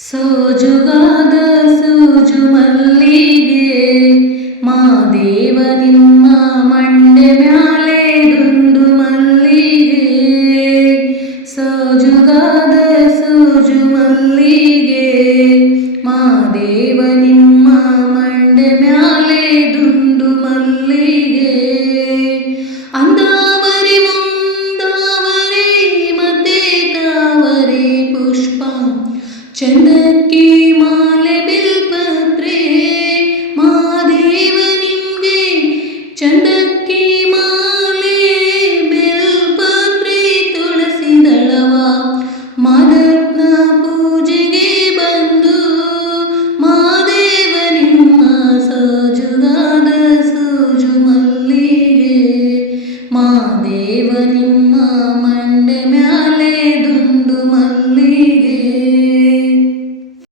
ಸೋಜುಗಾದ ಸೂಜು ಮಲ್ಲಿಗೆ ಮಾದೇವ ನಿಮ್ಮ ಮಂಡೆ ಮ್ಯಾಲೆ ದುಂಡು ಮಲ್ಲಿಗೆ. ಸೋಜುಗಾದ ಸೂಜು ಮಲ್ಲಿಗೆ ಮಾದೇವ ನಿಮ್ಮ ಮಂಡೆ ಮ್ಯಾಲೆ ದುಂಡು ಮಲ್ಲಿಗೆ. ಅಂದಾವರಿ ಮುಂದಾವರಿ ಮತ್ತೆ ತಾವರೆ ಪುಷ್ಪ ಚಂದಕ್ಕಿ ಮಾಲೆ